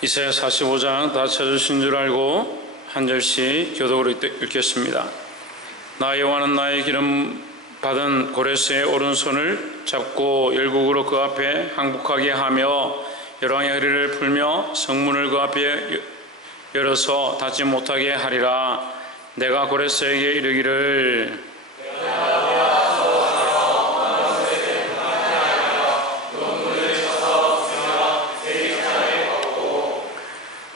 이사야 45장 다 찾으신 줄 알고 한 절씩 교독으로 읽겠습니다. 나 여호와는 나의 기름 받은 고레스의 오른손을 잡고 열국으로 그 앞에 항복하게 하며 열왕의 허리를 풀며 성문을 그 앞에 열어서 닫지 못하게 하리라. 내가 고레스에게 이르기를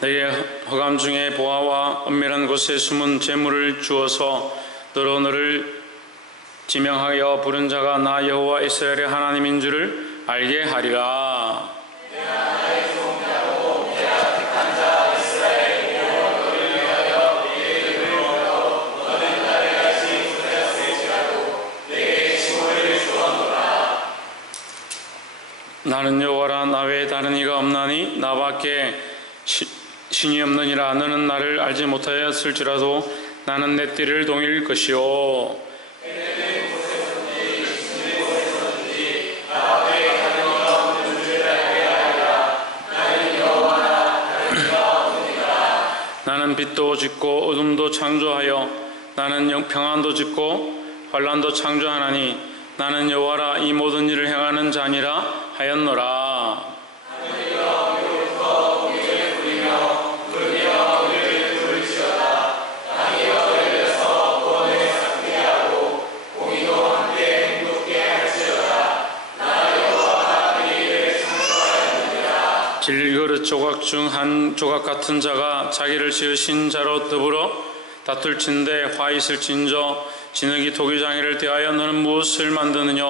내게 허감 중에 보화와 은밀한 곳에 숨은 재물을 주어서 너를 지명하여 부른 자가 나 여호와 이스라엘의 하나님인 줄을 알게 하리라. 내가 나의 종자고 내가 택한 자 이스라엘 여호와를 위하여 네게 이름을 불러 너는 나를 알지 못하였을지라도 내게 징후를 주었노라. 나는 여호와라. 나 외에 다른 이가 없나니 나밖에 신이 없느니라. 너는 나를 알지 못하였을지라도 나는 내 띠를 동일 것이요 나는 빛도 짓고 어둠도 창조하여 나는 평안도 짓고 환난도 창조하나니 나는 여호와라. 이 모든 일을 행하는 자니라 하였노라. 질그릇 조각 중 한 조각 같은 자가 자기를 지으신 자로 더불어 다툴진대 화 있을진저 진흙이 토기장애를 대하여 너는 무엇을 만드느냐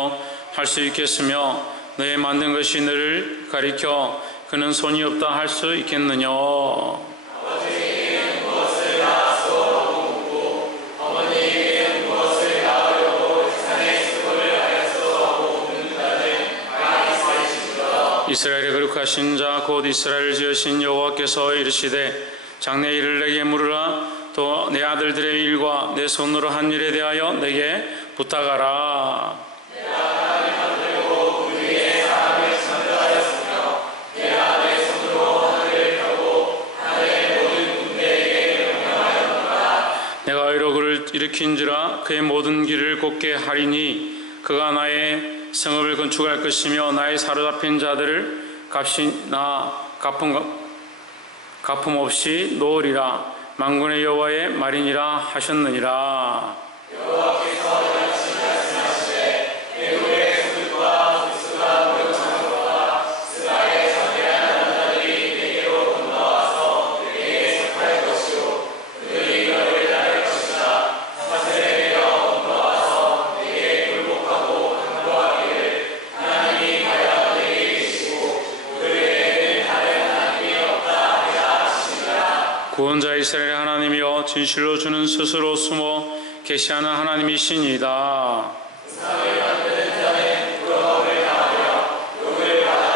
할 수 있겠으며 너의 만든 것이 너를 가리켜 그는 손이 없다 할 수 있겠느냐. 아버지에게 무엇을 낳았소 묻고 어머니에게 무엇을 낳으려고 세상의 수고를 하였소 하고 묻는 자는 많이 있으시리라. 이스라엘의 거룩하신 자 곧 이스라엘을 지으신 여호와께서 이르시되 장래 일을 내게 물으라. 또 내 아들들의 일과 내 손으로 한 일에 대하여 내게 부탁하라. 내가 하나님 만들고 그 위에 사람을 창조하였으며 내가 내 손으로 하늘을 펴고 하늘의 모든 군대에게 명령하였노라. 내가 의로 그를 일으킨지라 그의 모든 길을 곧게 하리니 그가 나의 성읍을 건축할 것이며 나의 사로잡힌 자들을 값이나 갚음 없이 놓으리라. 만군의 여호와의 말이니라 하셨느니라. 여호와께서 이같이 말씀하시되 애굽의 소득과 숫수가 모욕하는 것과 스바의 장대한 남자들이 내게로 건너와서 내게 속할 것이요 그들이 너를 따를 것이다. 사슬에 매여 건너와서 내게 굴복하고 강도하기를 하나님이 과연 내게 계시고 그 외에는 다른 하나님이 없다 하리라 하시니라. 구원자 이스라엘의 하나님이여 진실로 주는 스스로 숨어 계시하는 하나님이시니이다. 세상을 만드는 자는 부끄러움을 당하며 욕을 받아 다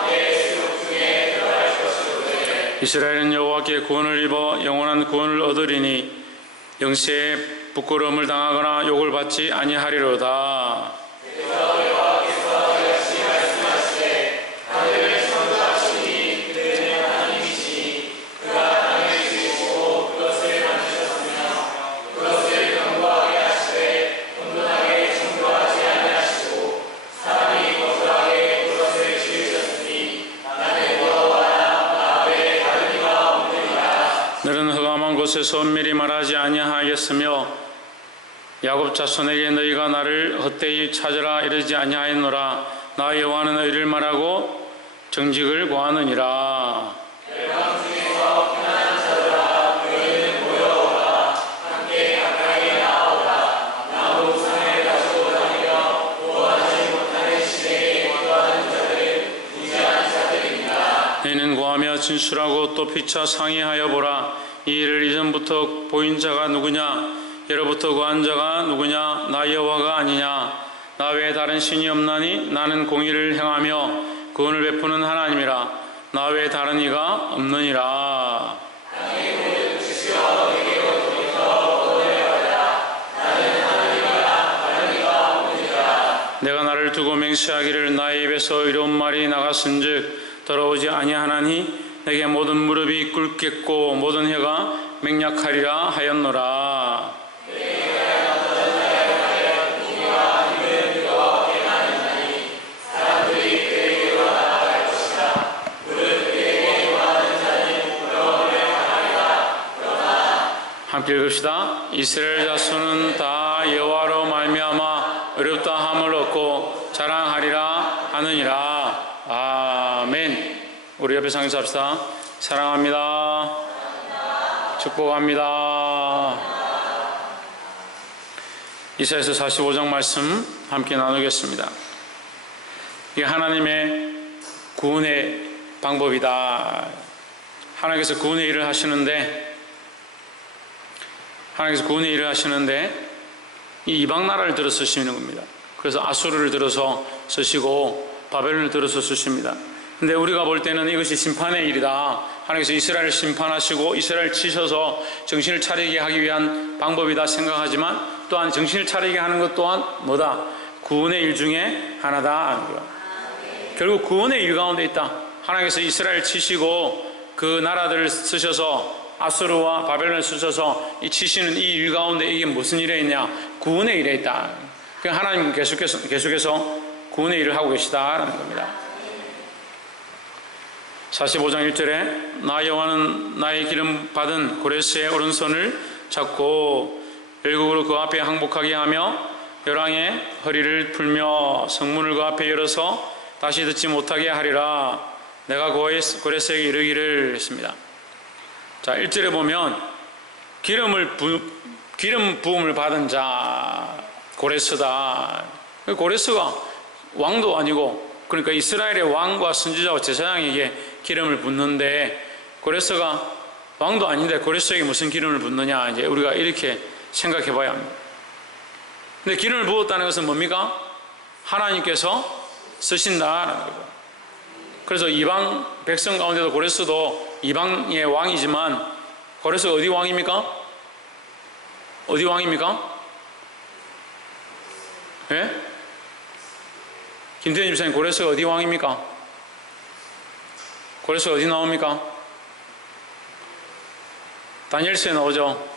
함께 수욕 중에 들어갈 것이로되 이스라엘은 여호와께 구원을 입어 영원한 구원을 얻으리니 영세에 부끄러움을 당하거나 욕을 받지 아니하리로다. 너는 흑암한 곳에서 엄밀히 말하지 아니하였으며 야곱 자손에게 너희가 나를 헛되이 찾으라 이르지 아니하였노라. 나 여호와는 의를 말하고 정직을 구하느니라. 열방 중에서 편한 자들아 너희는 모여오라. 함께 가까이 나아오라. 나무 우상을 가지고 다니며 구원하지 못하는 신에게 구하는 자들은 무지한 자들입니다. 너희는 구하며 진술하고 또 피차 상의하여 보라. 이 일을 이전부터 보인 자가 누구냐? 예로부터 구한 자가 누구냐? 나 여호와가 아니냐? 나 외에 다른 신이 없나니 나는 공의를 행하며 구원을 베푸는 하나님이라. 나 외에 다른 이가 없느니라. 내가 나를 두고 맹세하기를 나의 입에서 의로운 말이 나갔은즉 더러우지 아니하나니 내게 모든 무릎이 꿇겠고 모든 혀가 맹약하리라 하였노라. 함께 읽읍시다. 이스라엘 자손은 다 여호와로 말미암아 의롭다 함을 얻고 자랑하리라 하느니라. 아멘. 우리 옆에 상에서 합시다. 사랑합니다. 축복합니다. 이사야서 45장 말씀 함께 나누겠습니다. 이게 하나님의 구원의 방법이다. 하나님께서 구원의 일을 하시는데 이 이방 나라를 들어 쓰시는 겁니다. 그래서 아수르를 들어서 쓰시고 바벨론을 들어서 쓰십니다. 근데 우리가 볼 때는 이것이 심판의 일이다. 하나님께서 이스라엘을 심판하시고 이스라엘을 치셔서 정신을 차리게 하기 위한 방법이다 생각하지만 또한 정신을 차리게 하는 것 또한 뭐다? 구원의 일 중에 하나다. 결국 구원의 일 가운데 있다. 하나님께서 이스라엘을 치시고 그 나라들을 쓰셔서 아수르와 바벨론을 쓰셔서 이 치시는 이 일 가운데 이게 무슨 일에 있냐? 구원의 일에 있다. 그러니까 하나님 계속해서 구원의 일을 하고 계시다라는 겁니다. 45장 1절에 나 여호와는 나의 기름 받은 고레스의 오른손을 잡고 열국으로 그 앞에 항복하게 하며 열왕의 허리를 풀며 성문을 그 앞에 열어서 다시 듣지 못하게 하리라. 내가 고레스에게 이르기를 했습니다. 자, 1절에 보면 기름 부음을 받은 자 고레스다. 고레스가 왕도 아니고 그러니까 이스라엘의 왕과 선지자와 제사장에게 기름을 붓는데 고레스가 왕도 아닌데 고레스에게 무슨 기름을 붓느냐, 이제 우리가 이렇게 생각해 봐야 합니다. 근데 기름을 부었다는 것은 뭡니까? 하나님께서 쓰신다라는 거죠. 그래서 이방 백성 가운데도 고레스도 이방의 왕이지만 고레스가 어디 왕입니까? 어디 왕입니까? 예? 김태현 집사님, 고레스가 어디 왕입니까? 고레스가 어디 나옵니까? 다니엘서에 나오죠.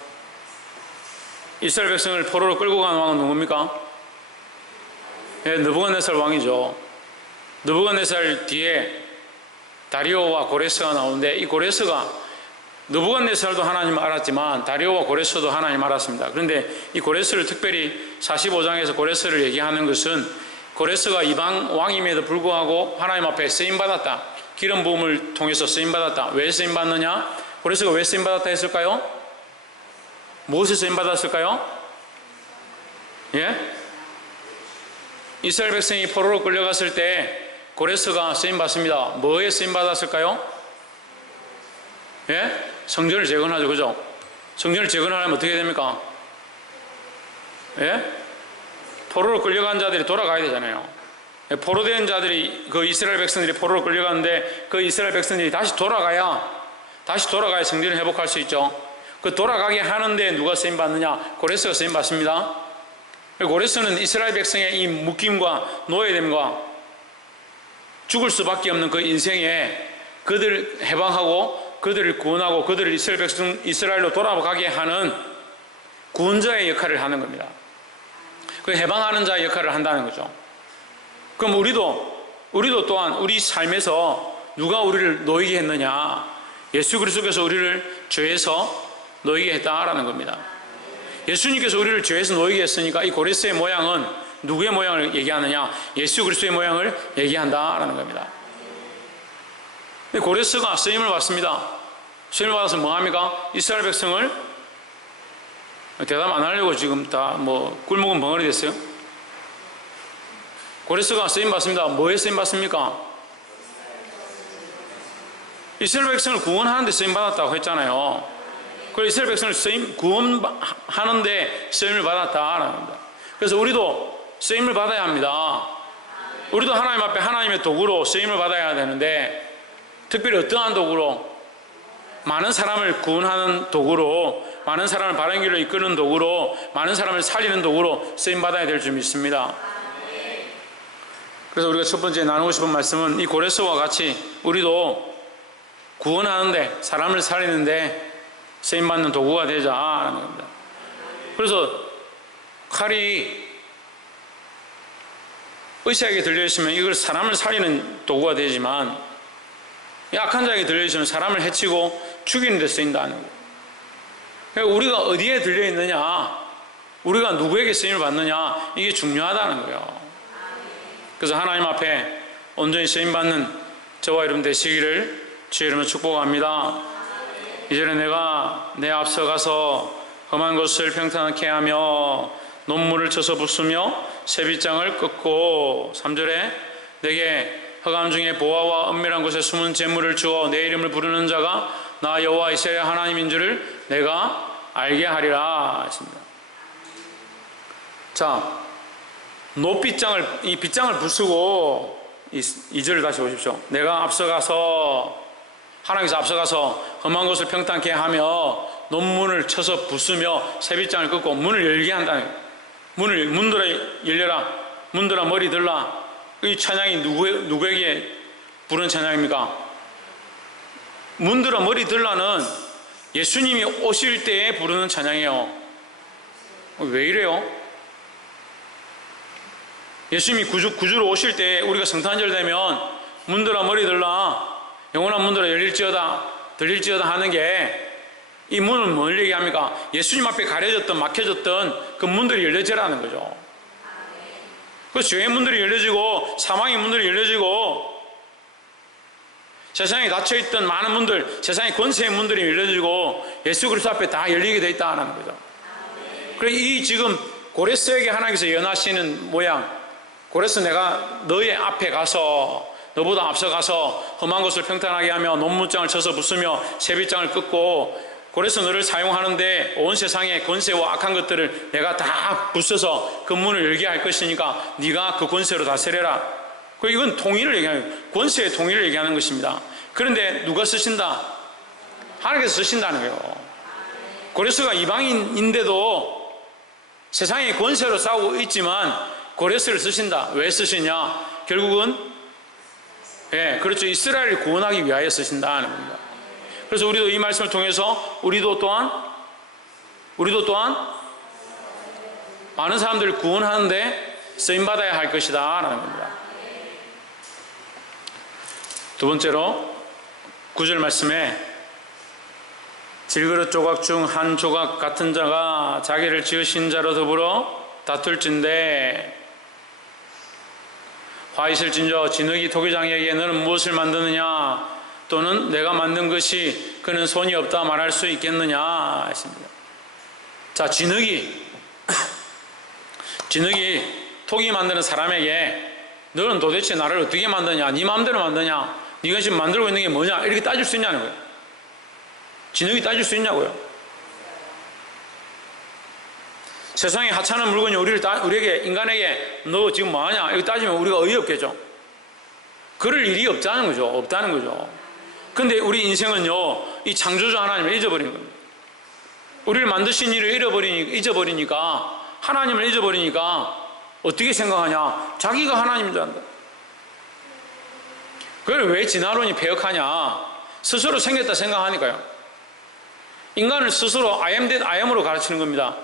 이스라엘 백성을 포로로 끌고 간 왕은 누굽니까? 예, 느부갓네살 왕이죠. 느부갓네살 뒤에 다리오와 고레스가 나오는데 이 고레스가 느부갓네살도 하나님 알았지만 다리오와 고레스도 하나님 알았습니다. 그런데 이 고레스를 특별히 45장에서 고레스를 얘기하는 것은 고레스가 이방 왕임에도 불구하고 하나님 앞에 쓰임받았다. 기름 부음을 통해서 쓰임받았다. 왜 쓰임받느냐? 고레스가 왜 쓰임받았다 했을까요? 무엇에 쓰임받았을까요? 예? 이스라엘 백성이 포로로 끌려갔을 때 고레스가 쓰임받습니다. 뭐에 쓰임받았을까요? 예? 성전을 재건하죠. 그죠? 성전을 재건하려면 어떻게 됩니까? 예? 포로로 끌려간 자들이 돌아가야 되잖아요. 포로된 자들이, 그 이스라엘 백성들이 포로로 끌려갔는데 그 이스라엘 백성들이 다시 돌아가야 성전을 회복할 수 있죠. 그 돌아가게 하는데 누가 쓰임받느냐? 고레스가 쓰임받습니다. 고레스는 이스라엘 백성의 이 묶임과 노예됨과 죽을 수밖에 없는 그 인생에 그들을 해방하고 그들을 구원하고 그들을 이스라엘로 돌아가게 하는 구원자의 역할을 하는 겁니다. 그 해방하는 자의 역할을 한다는 거죠. 그럼 우리도 또한 우리 삶에서 누가 우리를 놓이게 했느냐? 예수 그리스도께서 우리를 죄에서 놓이게 했다라는 겁니다. 예수님께서 우리를 죄에서 놓이게 했으니까 이 고레스의 모양은 누구의 모양을 얘기하느냐? 예수 그리스도의 모양을 얘기한다라는 겁니다. 근데 고레스가 쓰임을 받습니다. 쓰임을 받아서 뭐 합니까? 이스라엘 백성을 대답 안 하려고 지금 다 꿀먹은 벙어리 됐어요. 고레스가 쓰임 받습니다. 뭐에 쓰임 받습니까? 이스라엘 백성을 구원하는데 쓰임 받았다고 했잖아요. 그래서 이스라엘 백성을 구원하는데 쓰임을 받았다라는 겁니다. 그래서 우리도 쓰임을 받아야 합니다. 우리도 하나님 앞에 하나님의 도구로 쓰임을 받아야 되는데, 특별히 어떠한 도구로? 많은 사람을 구원하는 도구로, 많은 사람을 바른 길로 이끄는 도구로, 많은 사람을 살리는 도구로 쓰임 받아야 될 줄 믿습니다. 그래서 우리가 첫 번째 나누고 싶은 말씀은 이 고레스와 같이 우리도 구원하는데, 사람을 살리는데 쓰임받는 도구가 되자라는 겁니다. 그래서 칼이 의사에게 들려있으면 이걸 사람을 살리는 도구가 되지만, 약한 자에게 들려있으면 사람을 해치고 죽이는 데 쓰인다는 거예요. 그러니까 우리가 어디에 들려있느냐, 우리가 누구에게 쓰임을 받느냐, 이게 중요하다는 거예요. 그래서 하나님 앞에 온전히 쓰임받는 저와 여러분 되시기를 주의 이름으로 축복합니다. 이제는 내가 내 앞서가서 험한 것을 평탄하게 하며 논문을 쳐서 부수며 세빗장을 끊고, 3절에 내게 흑암 중에 보화와 은밀한 곳에 숨은 재물을 주어 내 이름을 부르는 자가 나 여호와 이스라엘 하나님인 줄을 내가 알게 하리라 하십니다. 자, 노빗장을, 이 빗장을 부수고, 이 2절을 다시 보십시오. 내가 앞서가서, 하나님께서 앞서가서 험한 것을 평탄케 하며 논문을 쳐서 부수며 세빗장을 끊고 문을 열게 한다는 거예요. 문들아 열려라, 문들아 머리 들라. 이 찬양이 누구에게 부르는 찬양입니까? 문들아 머리 들라는 예수님이 오실 때에 부르는 찬양이에요. 왜 이래요? 예수님이 구주로 오실 때 우리가 성탄절 되면 문들아 머리 들라, 영원한 문들아 열릴지어다, 들릴지어다 하는 게, 이 문은 뭘 얘기합니까? 예수님 앞에 가려졌던, 막혀졌던 그 문들이 열려지라는 거죠. 그 죄의 문들이 열려지고 사망의 문들이 열려지고 세상에 닫혀있던 많은 문들, 세상의 권세의 문들이 열려지고 예수 그리스도 앞에 다 열리게 돼 있다는 거죠. 그래서 이 지금 고레스에게 하나님께서 연하시는 모양, 고레스 내가 너의 앞에 가서, 너보다 앞서가서 험한 것을 평탄하게 하며 논문장을 쳐서 부수며 세빗장을 끊고, 고레스 너를 사용하는데 온 세상의 권세와 악한 것들을 내가 다 부숴서 그 문을 열게 할 것이니까 네가 그 권세로 다스려라. 이건 통일을 얘기하는, 권세의 통일을 얘기하는 것입니다. 그런데 누가 쓰신다? 하나님께서 쓰신다는 거예요. 고레스가 이방인인데도 세상의 권세로 싸우고 있지만 고레스를 쓰신다. 왜 쓰시냐? 결국은 그렇죠, 이스라엘을 구원하기 위하여 쓰신다는 겁니다. 그래서 우리도 이 말씀을 통해서 우리도 또한 많은 사람들을 구원하는데 쓰임받아야 할 것이다 라는 겁니다. 두 번째로 9절 말씀에 질그릇 조각 중 한 조각 같은 자가 자기를 지으신 자로 더불어 다툴진대 화 있을진저 진흙이 토기장에게 너는 무엇을 만드느냐, 또는 내가 만든 것이 그는 손이 없다 말할 수 있겠느냐 했습니다. 자, 진흙이 토기 만드는 사람에게 너는 도대체 나를 어떻게 만드냐, 네 마음대로 만드냐, 네가 지금 만들고 있는 게 뭐냐, 이렇게 따질 수 있냐는 거예요. 진흙이 따질 수 있냐고요. 세상에 하찮은 물건이 우리에게, 인간에게 너 지금 뭐하냐 이렇게 따지면 우리가 어이없겠죠. 그럴 일이 없다는 거죠. 근데 우리 인생은요, 이 창조주 하나님을 잊어버리는 겁니다. 우리를 만드신 일을 잊어버리니까, 하나님을 잊어버리니까 어떻게 생각하냐? 자기가 하나님인 줄 안다. 그걸 왜 진화론이 폐역하냐? 스스로 생겼다 생각하니까요. 인간을 스스로 I am that I am으로 가르치는 겁니다.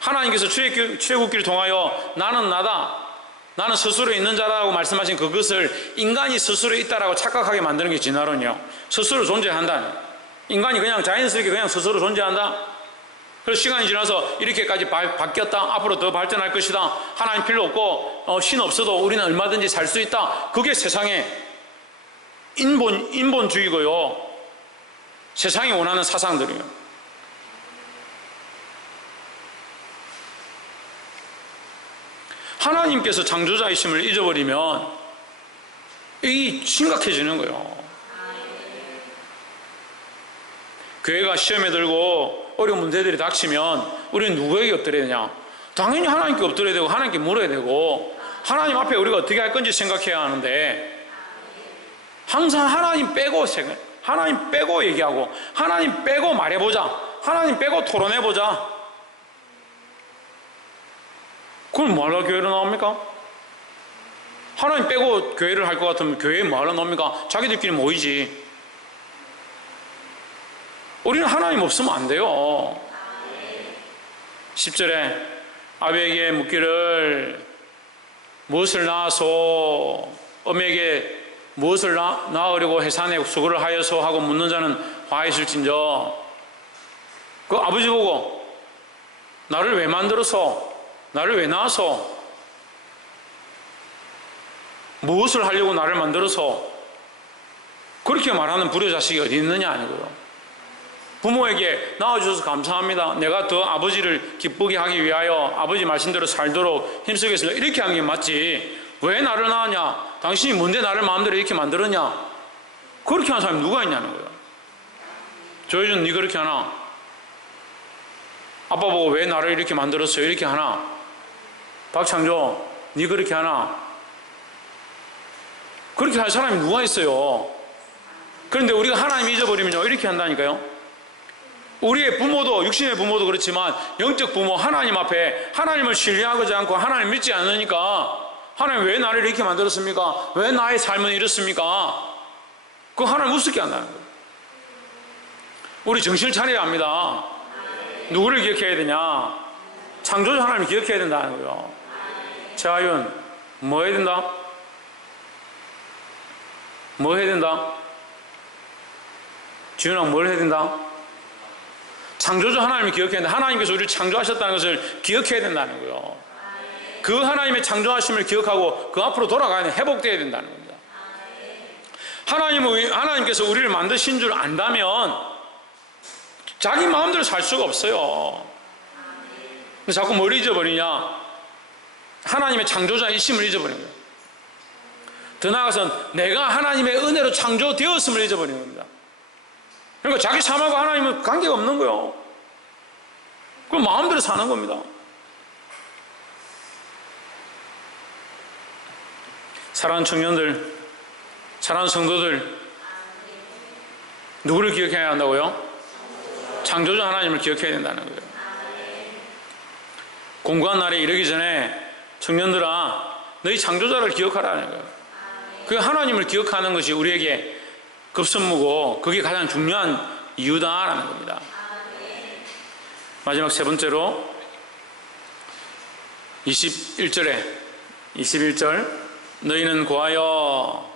하나님께서 출애굽기를 통하여 나는 나다, 나는 스스로 있는 자라고 말씀하신 그것을 인간이 스스로 있다라고 착각하게 만드는 게 진화론이요. 스스로 존재한다. 인간이 그냥 자연스럽게 그냥 스스로 존재한다. 그래서 시간이 지나서 이렇게까지 바뀌었다, 앞으로 더 발전할 것이다, 하나님 필요 없고 신 없어도 우리는 얼마든지 살 수 있다. 그게 세상의 인본주의고요, 세상이 원하는 사상들이에요. 하나님께서 창조자이심을 잊어버리면 이게 심각해지는 거예요. 교회가 시험에 들고 어려운 문제들이 닥치면 우리는 누구에게 엎드려야 되냐? 당연히 하나님께 엎드려야 되고 하나님께 물어야 되고 하나님 앞에 우리가 어떻게 할 건지 생각해야 하는데, 항상 하나님 빼고 얘기하고 하나님 빼고 말해보자, 하나님 빼고 토론해보자. 그걸 뭐하러 교회로 나옵니까? 하나님 빼고 교회를 할 것 같으면 교회에 뭐하러 나옵니까? 자기들끼리 모이지. 우리는 하나님 없으면 안 돼요. 10절에 아비에게 묻기를 무엇을 낳아서 어미에게 무엇을 낳으려고 해산에 수고를 하여서 하고 묻는 자는 화있을진저. 그 아버지 보고 나를 왜 만들어서, 나를 왜 낳아서, 무엇을 하려고 나를 만들어서, 그렇게 말하는 불효자식이 어디 있느냐 아니고요. 부모에게 낳아주셔서 감사합니다, 내가 더 아버지를 기쁘게 하기 위하여 아버지 말씀대로 살도록 힘쓰겠습니다, 이렇게 하는 게 맞지, 왜 나를 낳았냐, 당신이 뭔데 나를 마음대로 이렇게 만들었냐, 그렇게 하는 사람이 누가 있냐는 거예요. 조혜준, 니 그렇게 하나? 아빠 보고 왜 나를 이렇게 만들었어요, 이렇게 하나? 박창조, 니 그렇게 하나? 그렇게 할 사람이 누가 있어요? 그런데 우리가 하나님 잊어버리면요, 이렇게 한다니까요. 우리의 부모도, 육신의 부모도 그렇지만 영적 부모, 하나님 앞에 하나님을 신뢰하지 않고 하나님 믿지 않으니까, 하나님 왜 나를 이렇게 만들었습니까? 왜 나의 삶은 이렇습니까? 그거 하나님 우습게 한다는 거예요. 우리 정신을 차려야 합니다. 누구를 기억해야 되냐? 창조주 하나님을 기억해야 된다는 거예요. 재하윤, 뭐 해야 된다? 뭐 해야 된다? 지훈아, 뭘 해야 된다? 창조주 하나님을 기억해야 된다. 하나님께서 우리를 창조하셨다는 것을 기억해야 된다는 거예요. 그 하나님의 창조하심을 기억하고 그 앞으로 돌아가야 돼, 회복되어야 된다는 겁니다. 하나님께서 우리를 만드신 줄 안다면 자기 마음대로 살 수가 없어요. 근데 자꾸 뭘 잊어버리냐? 하나님의 창조자이심을 잊어버리는 거예요. 더 나아가서는 내가 하나님의 은혜로 창조되었음을 잊어버리는 겁니다. 그러니까 자기 삶하고 하나님은 관계가 없는 거예요. 그럼 마음대로 사는 겁니다. 사랑하는 청년들, 사랑하는 성도들, 누구를 기억해야 한다고요? 창조주 하나님을 기억해야 된다는 거예요. 공고한 날에 이르기 전에 청년들아, 너희 창조자를 기억하라는 거예요. 그 하나님을 기억하는 것이 우리에게 급선무고 그게 가장 중요한 이유다라는 겁니다. 마지막 세 번째로 21절 너희는 고하여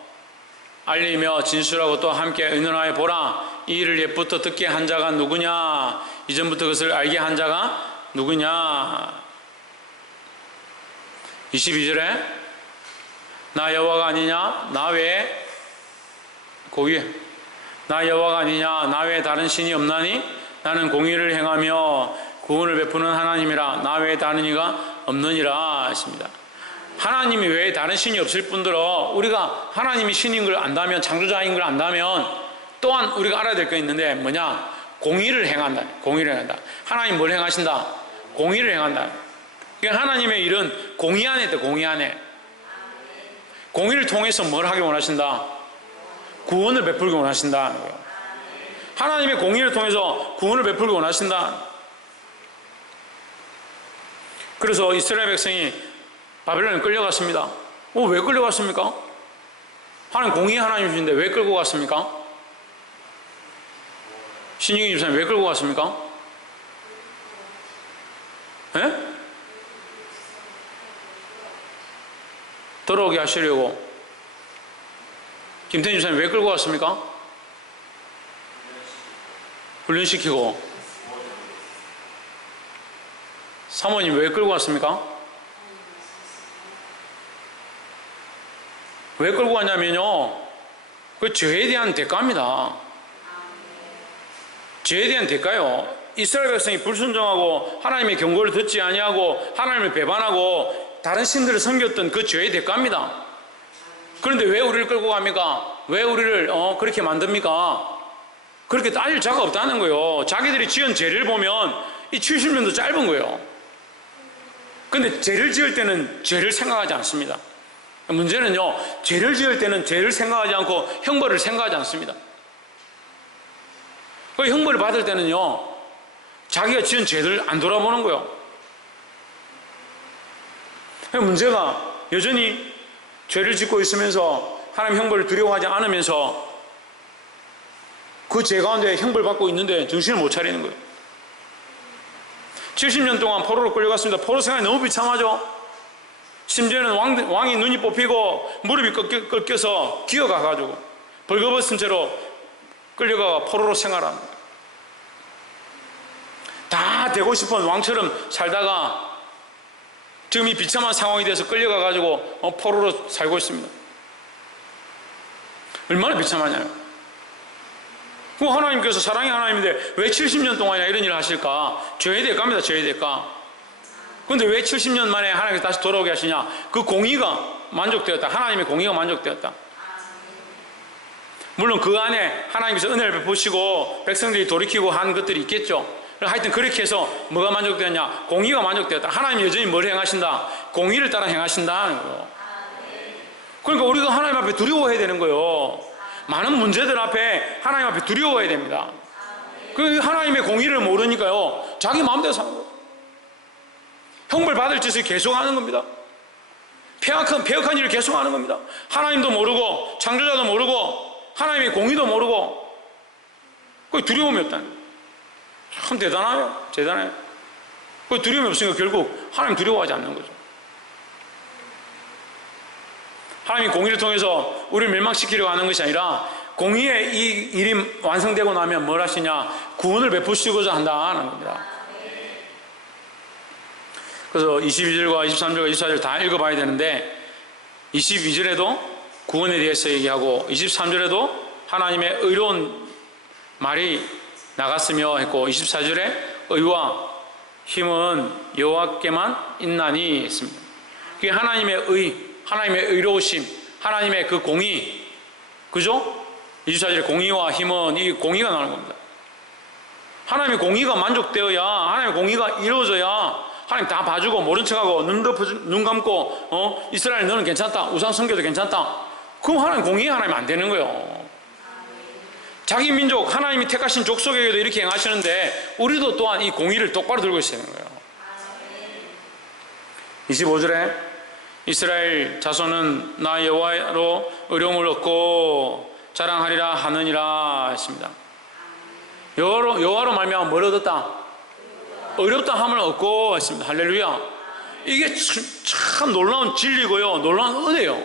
알리며 진술하고 또 함께 의논하여 보라. 이 일을 옛부터 듣게 한 자가 누구냐? 이전부터 그것을 알게 한 자가 누구냐? 22절에 나 여호와가 아니냐? 나 외에 고위에 나 여호와가 아니냐? 나 외에 다른 신이 없나니? 나는 공의를 행하며 구원을 베푸는 하나님이라. 나 외에 다른 이가 없느니라 하십니다. 하나님이 외에 다른 신이 없을 뿐더러 우리가 하나님이 신인 걸 안다면, 창조자인 걸 안다면 또한 우리가 알아야 될 게 있는데 뭐냐? 공의를 행한다. 공의를 행한다. 하나님 뭘 행하신다? 공의를 행한다. 그러니까 하나님의 일은 공의 안에 있다. 공의 안에. 공의를 통해서 뭘 하기 원하신다? 구원을 베풀기 원하신다는 거예요. 하나님의 공의를 통해서 구원을 베풀기 원하신다. 그래서 이스라엘 백성이 바벨론에 끌려갔습니다. 왜 끌려갔습니까? 하나님 공의 하나님이신데 왜 끌고 갔습니까? 신영희 집사님 왜 끌고 갔습니까? 예? 돌아오게 하시려고. 김태인 집사님 왜 끌고 갔습니까? 훈련시키고. 사모님 왜 끌고 갔습니까? 왜 끌고 갔냐면요, 그 죄에 대한 대가입니다. 죄에 대한 대가요. 이스라엘 백성이 불순종하고 하나님의 경고를 듣지 아니하고 하나님을 배반하고 다른 신들을 섬겼던 그 죄의 대가입니다. 그런데 왜 우리를 끌고 갑니까? 왜 우리를 그렇게 만듭니까? 그렇게 따질 자가 없다는 거예요. 자기들이 지은 죄를 보면 이 70년도 짧은 거예요. 근데 죄를 지을 때는 죄를 생각하지 않습니다. 문제는요, 죄를 지을 때는 죄를 생각하지 않고 형벌을 생각하지 않습니다. 그 형벌을 받을 때는요, 자기가 지은 죄를 안 돌아보는 거예요. 문제가 여전히 죄를 짓고 있으면서 하나님 형벌을 두려워하지 않으면서 그 죄 가운데 형벌받고 있는데 정신을 못 차리는 거예요. 70년 동안 포로로 끌려갔습니다. 포로 생활이 너무 비참하죠. 심지어는 왕이 눈이 뽑히고 무릎이 꺾여서 기어가가지고 벌거벗은 채로 끌려가 포로로 생활합니다. 다 되고 싶은 왕처럼 살다가 지금 이 비참한 상황이 돼서 끌려가가지고 포로로 살고 있습니다. 얼마나 비참하냐요. 그 하나님께서 사랑의 하나님인데 왜 70년 동안이나 이런 일을 하실까? 죄의 대가입니다. 죄의 대가. 그런데 왜 70년 만에 하나님께서 다시 돌아오게 하시냐? 그 공의가 만족되었다. 하나님의 공의가 만족되었다. 물론 그 안에 하나님께서 은혜를 베푸시고 백성들이 돌이키고 한 것들이 있겠죠. 하여튼 그렇게 해서 뭐가 만족되었냐? 공의가 만족되었다. 하나님이 여전히 뭘 행하신다? 공의를 따라 행하신다는 거예요. 그러니까 우리가 하나님 앞에 두려워해야 되는 거예요. 많은 문제들 앞에 하나님 앞에 두려워해야 됩니다. 그 하나님의 공의를 모르니까요, 자기 마음대로 사는 거예요. 형벌 받을 짓을 계속하는 겁니다. 폐역한 일을 계속하는 겁니다. 하나님도 모르고 창조자도 모르고 하나님의 공의도 모르고 그 두려움이 없다는 거예요. 참 대단해요. 대단해요. 그 두려움이 없으니까 결국 하나님 두려워하지 않는 거죠. 하나님이 공의를 통해서 우리를 멸망시키려고 하는 것이 아니라 공의의 이 일이 완성되고 나면 뭘 하시냐? 구원을 베푸시고자 한다는 겁니다. 그래서 22절과 23절과 24절 다 읽어봐야 되는데 22절에도 구원에 대해서 얘기하고 23절에도 하나님의 의로운 말이 나갔으며 했고 24절에 의와 힘은 여호와께만 있나니 했습니다. 그게 하나님의 의, 하나님의 의로우심, 하나님의 그 공의, 그죠? 24절에 공의와 힘은 이 공의가 나오는 겁니다. 하나님의 공의가 만족되어야, 하나님의 공의가 이루어져야 하나님 다 봐주고 모른 척하고 눈 감고 이스라엘 너는 괜찮다, 우상 성교도 괜찮다, 그럼 하나님 공의 하나님 안 되는 거예요. 자기 민족 하나님이 택하신 족속에게도 이렇게 행하시는데 우리도 또한 이 공의를 똑바로 들고 있어야 되는 거예요. 25절에 이스라엘 자손은 나 여호와로 의로움을 얻고 자랑하리라 하느니라 했습니다. 여호와로 말미암아 뭘 얻었다? 어렵다 함을 얻고 했습니다. 할렐루야. 이게 참 놀라운 진리고요, 놀라운 은혜요.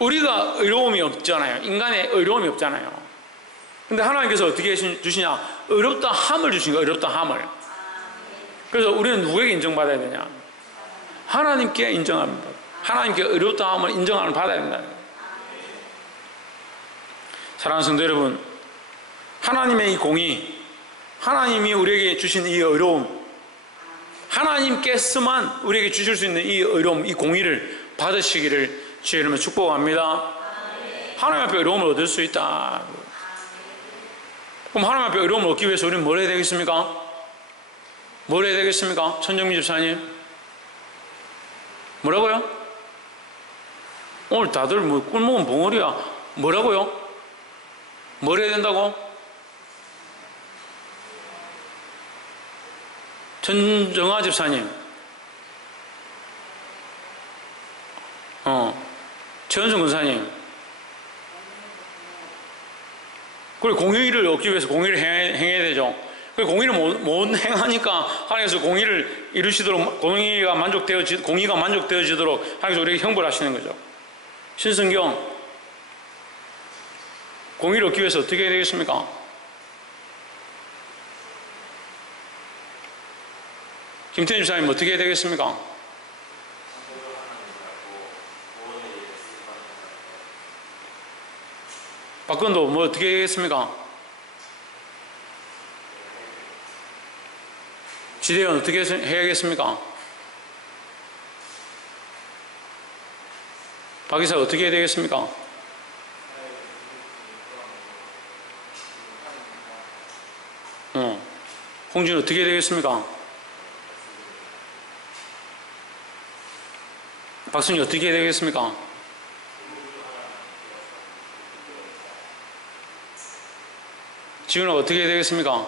우리가 의로움이 없잖아요. 인간의 의로움이 없잖아요. 근데 하나님께서 어떻게 주시냐? 의롭다 함을 주신 거예요. 의롭다 함을. 그래서 우리는 누구에게 인정받아야 되냐? 하나님께 인정합니다. 하나님께 의롭다 함을 인정함을 받아야 된다는 거예요. 사랑하는 성도 여러분, 하나님의 이 공의, 하나님이 우리에게 주신 이 의로움, 하나님께서만 우리에게 주실 수 있는 이 의로움, 이 공의를 받으시기를 주의 이름으로 축복합니다. 하나님 앞에 의로움을 얻을 수 있다. 그럼 하나님 앞에 의로움을 얻기 위해서 우리는 뭘 해야 되겠습니까? 뭘 해야 되겠습니까? 천정민 집사님, 뭐라고요? 오늘 다들 뭐 꿀먹은 봉어리야. 뭐라고요? 뭘 해야 된다고? 전정아 집사님, 최현준 권사님, 그리고 공의를 얻기 위해서 공의를 행해야 되죠. 그리고 공의를 못 행하니까 하나님께서 공의를 이루시도록, 공의가 만족되어지도록 하나님께서 우리에게 형벌하시는 거죠. 신성경, 공의를 얻기 위해서 어떻게 해야 되겠습니까? 김태현 집사님 어떻게 해야 되겠습니까? 박근도 뭐 어떻게 해야겠습니까? 지대현 어떻게 해야겠습니까? 박 이사 어떻게 해야 되겠습니까? 홍준 어떻게 해야 되겠습니까? 박순이 어떻게 해야 되겠습니까? 지훈아 어떻게 해야 되겠습니까?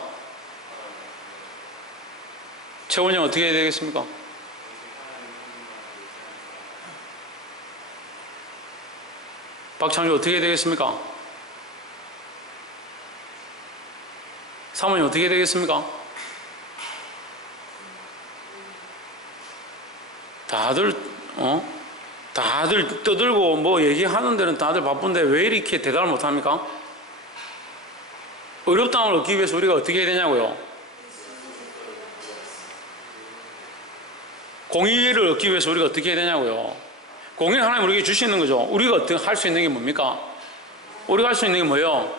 최원영 어떻게 해야 되겠습니까? 박창주 어떻게 해야 되겠습니까? 사모님 어떻게 되겠습니까? 다들 떠들고 뭐 얘기하는 데는 다들 바쁜데 왜 이렇게 대답을 못합니까? 어렵다함을 얻기 위해서 우리가 어떻게 해야 되냐고요? 공의를 얻기 위해서 우리가 어떻게 해야 되냐고요? 공의를 하나님 우리에게 주시는 거죠. 우리가 어떻게 할 수 있는 게 뭡니까? 우리가 할 수 있는 게 뭐예요?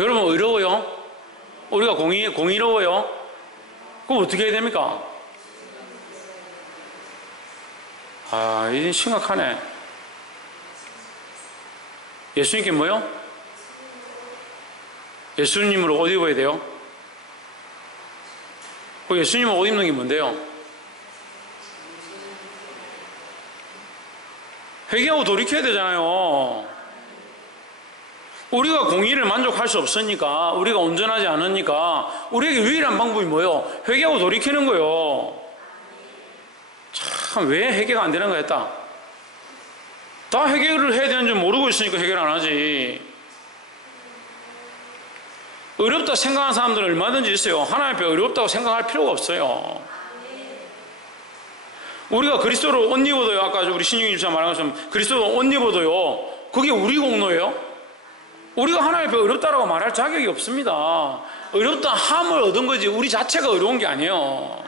여러분 의로워요? 우리가 공의로워요? 그럼 어떻게 해야 됩니까? 이제 심각하네. 예수님께 뭐요? 예수님으로 옷 입어야 돼요? 그 예수님은 옷 입는 게 뭔데요? 회개하고 돌이켜야 되잖아요. 우리가 공의를 만족할 수 없으니까, 우리가 온전하지 않으니까 우리에게 유일한 방법이 뭐예요? 회개하고 돌이키는 거예요. 참, 왜 해결가 안 되는 거 했다? 다 해결을 해야 되는 줄 모르고 있으니까 해결 안 하지. 어렵다 생각하는 사람들은 얼마든지 있어요. 하나님 앞에 어렵다고 생각할 필요가 없어요. 우리가 그리스도로 옷 입어도요, 아까 우리 신중희 집사 말한 것처럼 그리스도로 옷 입어도요, 그게 우리 공로예요? 우리가 하나님 앞에 어렵다라고 말할 자격이 없습니다. 어렵다 함을 얻은 거지 우리 자체가 어려운 게 아니에요.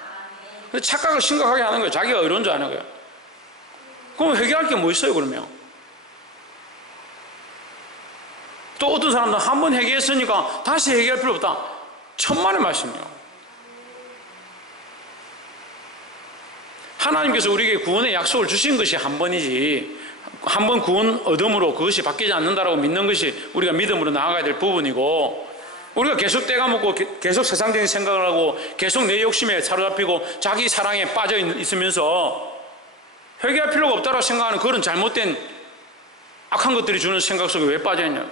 착각을 심각하게 하는 거예요. 자기가 어려운 줄 아는 거예요. 그럼 해결할 게 뭐 있어요, 그러면? 또 어떤 사람들은 한 번 해결했으니까 다시 해결할 필요 없다. 천만의 말씀이에요. 하나님께서 우리에게 구원의 약속을 주신 것이 한 번이지, 한 번 구원 얻음으로 그것이 바뀌지 않는다라고 믿는 것이 우리가 믿음으로 나아가야 될 부분이고, 우리가 계속 떼가먹고 계속 세상적인 생각을 하고 계속 내 욕심에 사로잡히고 자기 사랑에 빠져 있으면서 회개할 필요가 없다고 생각하는 그런 잘못된 악한 것들이 주는 생각 속에 왜 빠져있냐.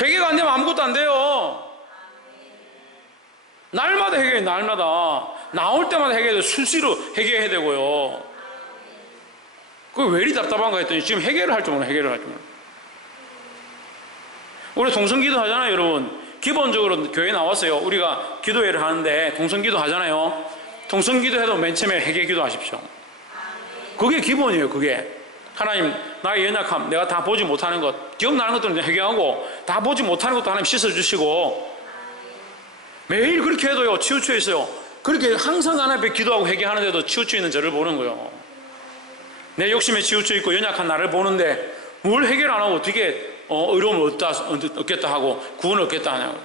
회개가 안 되면 아무것도 안 돼요. 날마다 회개해요. 날마다 나올 때마다 회개해도 수시로 회개해야 되고요. 그게 왜 이리 답답한가 했더니 지금 해결을 할 줄 몰라. 해결을 할 줄 몰라. 우리 동성기도 하잖아요, 여러분. 기본적으로 교회 나왔어요. 우리가 기도회를 하는데 동성기도 하잖아요. 동성기도 해도 맨 처음에 회개기도 하십시오. 그게 기본이에요. 그게 하나님, 나의 연약함, 내가 다 보지 못하는 것, 기억나는 것들은 회개하고 다 보지 못하는 것도 하나님 씻어주시고, 매일 그렇게 해도요 치우쳐 있어요. 그렇게 항상 하나님 앞에 기도하고 회개하는데도 치우쳐 있는 저를 보는 거예요. 내 욕심에 치우쳐 있고 연약한 나를 보는데 뭘 해결 안 하고 어떻게 의로움을 얻겠다 하고 구원을 얻겠다 하냐고.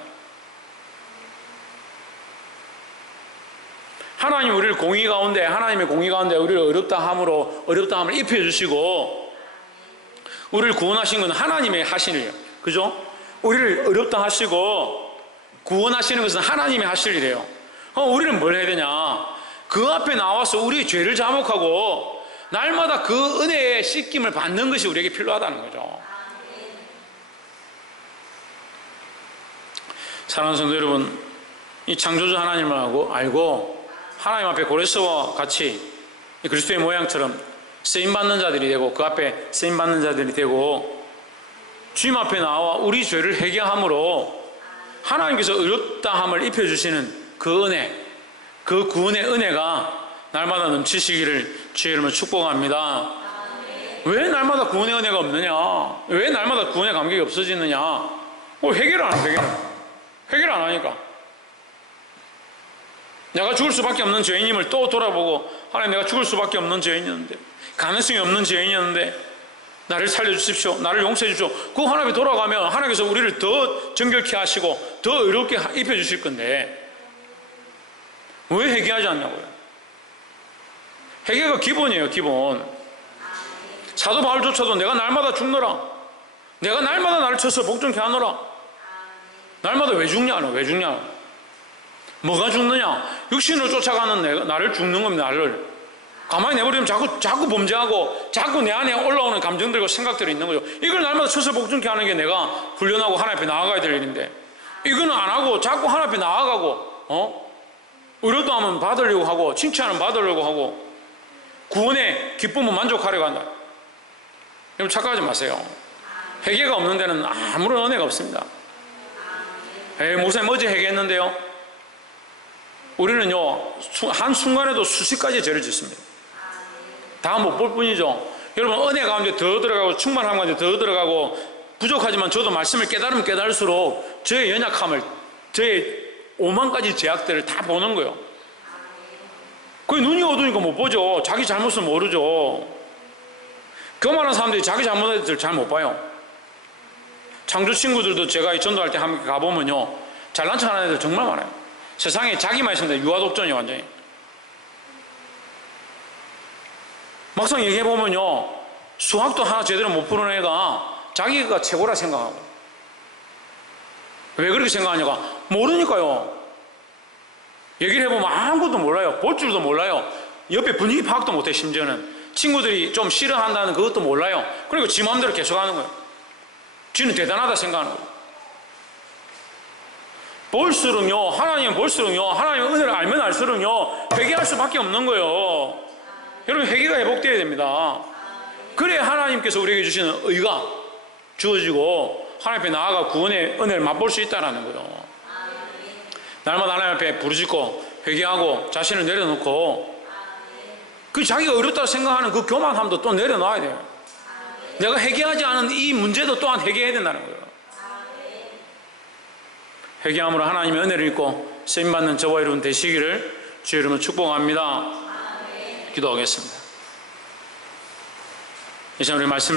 하나님 우리를 하나님의 공의 가운데 우리를 어렵다 함을 입혀주시고 우리를 구원하신 건 하나님의 하실 일이에요. 그죠? 우리를 어렵다 하시고 구원하시는 것은 하나님의 하실 일이에요. 우리는 뭘 해야 되냐? 그 앞에 나와서 우리의 죄를 자목하고 날마다 그 은혜의 씻김을 받는 것이 우리에게 필요하다는 거죠. 사랑하는 성도 여러분, 이 창조주 하나님을 알고 하나님 앞에 고레스와 같이 그리스도의 모양처럼 쓰임받는 자들이 되고 그 앞에 쓰임받는 자들이 되고 주님 앞에 나와 우리 죄를 해결함으로 하나님께서 의롭다함을 입혀주시는 그 은혜, 그 구원의 은혜가 날마다 넘치시기를 주의 이름으로 축복합니다. 왜 날마다 구원의 은혜가 없느냐? 왜 날마다 구원의 감격이 없어지느냐? 해결 안 해. 해결 안 하니까. 내가 죽을 수밖에 없는 죄인임을 또 돌아보고, 하나님, 내가 죽을 수밖에 없는 죄인이었는데, 가능성이 없는 죄인이었는데 나를 살려주십시오, 나를 용서해 주십시오. 그 하나님이 돌아가면 하나님께서 우리를 더 정결케 하시고 더 의롭게 입혀주실 건데 왜 회개하지 않냐고요. 회개가 기본이에요. 기본. 사도 바울조차도 내가 날마다 죽노라, 내가 날마다 나를 쳐서 복종케 하노라. 날마다 왜 죽냐? 왜 죽냐? 뭐가 죽느냐? 육신으로 쫓아가는 나를 죽는 겁니다. 나를 가만히 내버리면 자꾸 범죄하고 자꾸 내 안에 올라오는 감정들과 생각들이 있는 거죠. 이걸 날마다 쳐서 복종케 하는 게 내가 훈련하고 하나님 앞에 나아가야 될 일인데, 이거는 안 하고 자꾸 하나님 앞에 나아가고 의롭다함은 받으려고 하고 칭찬은 받으려고 하고 구원의 기쁨은 만족하려고 한다. 여러분 착각하지 마세요. 회개가 없는 데는 아무런 은혜가 없습니다. 목사님 어제 회개했는데요. 우리는요 한순간에도 수십 가지 죄를 짓습니다. 다 못 볼 뿐이죠. 여러분 은혜 가운데 더 들어가고 충만한 가운데 더 들어가고 부족하지만 저도 말씀을 깨달으면 깨달을수록 저의 연약함을, 저의 오만 가지 죄악들을 다 보는 거예요. 그게 눈이 어두우니까 못 보죠. 자기 잘못을 모르죠. 교만한 사람들이 자기 잘못할 때 잘 못 봐요. 창조 친구들도 제가 이 전도할 때 함께 가보면요 잘난 척하는 애들 정말 많아요. 세상에 자기만 있으면 돼. 유아독존이 완전히. 막상 얘기해보면요 수학도 하나 제대로 못 푸는 애가 자기가 최고라 생각하고. 왜 그렇게 생각하냐가 모르니까요. 얘기를 해보면 아무것도 몰라요. 볼 줄도 몰라요. 옆에 분위기 파악도 못해. 심지어는 친구들이 좀 싫어한다는 그것도 몰라요. 그리고 지 마음대로 계속하는 거예요. 지는 대단하다 생각하는 거예요. 볼수록요 하나님은 볼수록요 하나님의 은혜를 알면 알수록요 회개할 수밖에 없는 거예요. 여러분 회개가 회복되어야 됩니다. 그래야 하나님께서 우리에게 주시는 의가 주어지고 하나님 앞에 나아가 구원의 은혜를 맛볼 수 있다는 거예요. 날마다 하나님 앞에 부르짖고 회개하고 자신을 내려놓고 그 자기가 어렵다고 생각하는 그 교만함도 또 내려놔야 돼요. 내가 회개하지 않은 이 문제도 또한 회개해야 된다는 거예요. 회개함으로 하나님의 은혜를 입고 쓰임받는 저와 여러분 되시기를 주의 이름으로 축복합니다. 기도하겠습니다. 이 시간 우리 말씀을